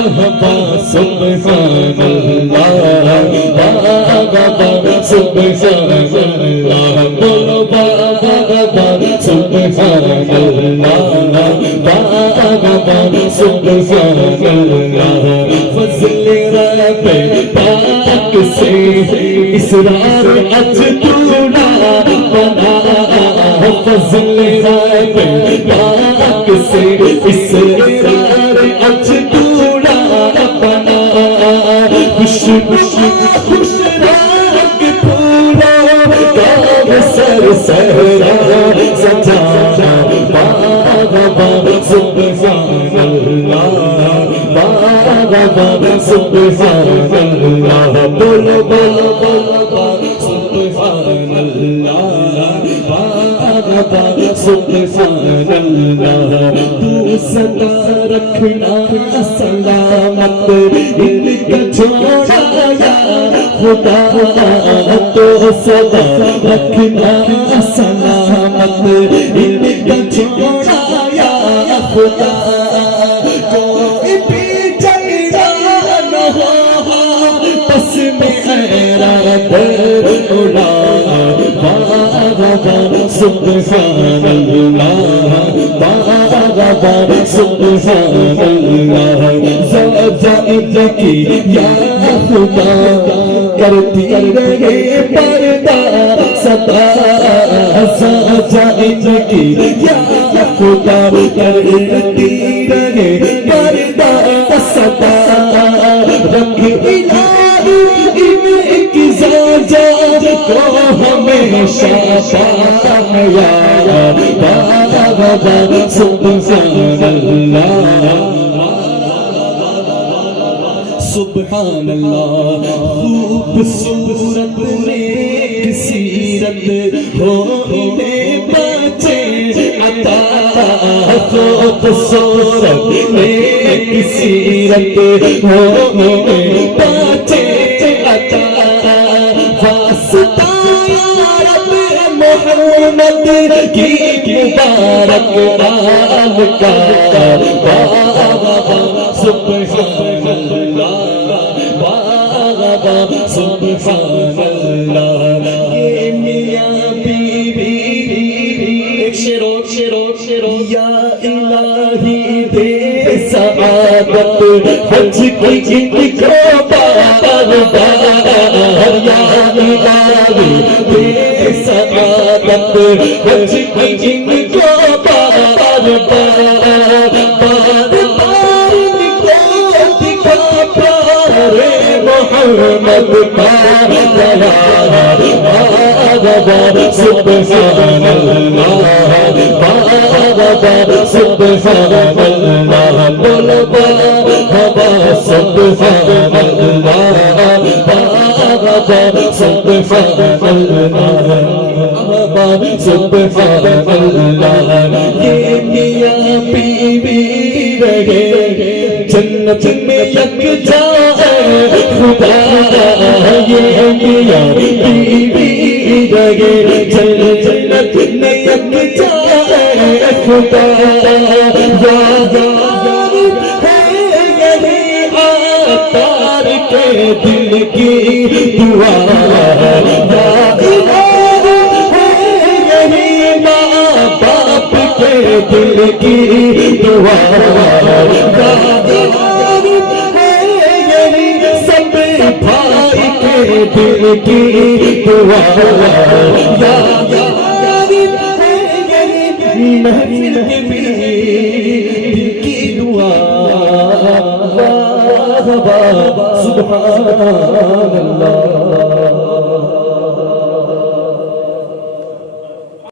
سبحان اللہ سبحان اللہ بولو بابا سبحان اللہ سبحان اللہ فضل رب پاک سے اسرار اج توڑا بنا فضل رب پاک سے اسرار اج توڑا بنا خوش خوش خوش رنگ پھولا گاو سر سہرا سجانا بابا سبحان اللہ بابا سبحان اللہ بولو بولو بولو سبحان اللہ بابا سبحان اللہ تو سدا رکھنا سلامت ان کا چھوڑایا خدا تو سدا رکھنا سلامت ان کا چھوڑایا خدا کوئی بھی جگہ نہ ہو بس میں حیرت اڑا بابا سبحان اللہ بابا سبحان اللہ زائد کی یا خدا کرتی رہے پردہ سدا زائد کی یا خدا کرتی رہے پردہ سدا رکھ الہی ان کی زوجہ کو ہمیشہ کامیاب بابا سبحان اللہ سبحان اللہ خوبصورت نیک سیرت ہونے بچے عطا خوبصورت نیک سیرت ہونے بچے عطا واسطہ یا رب محمد کی مبارک نام کا بابا سبحان اللہ بابا سبحان اللہ یہ میاں بیوی ایک شیرو یا الہی دے سعادت حج کی جن کو بار بار یا الہی دے سعادت حج کی جن کو بار بار محمد بابا سبحان اللہ بابا سبحان اللہ بولو بابا سبحان اللہ بابا سبحان اللہ بابا سبحان اللہ یہ میاں بیوی رہے جنت میں یکجا خدا یہ میاں بیوی رہے جنت میں یکجا خدا عطار کے دل کی دعا یہی ماں باپ کے دل کی دعا دل کی دعا محفل میں دل کی دعا سبحان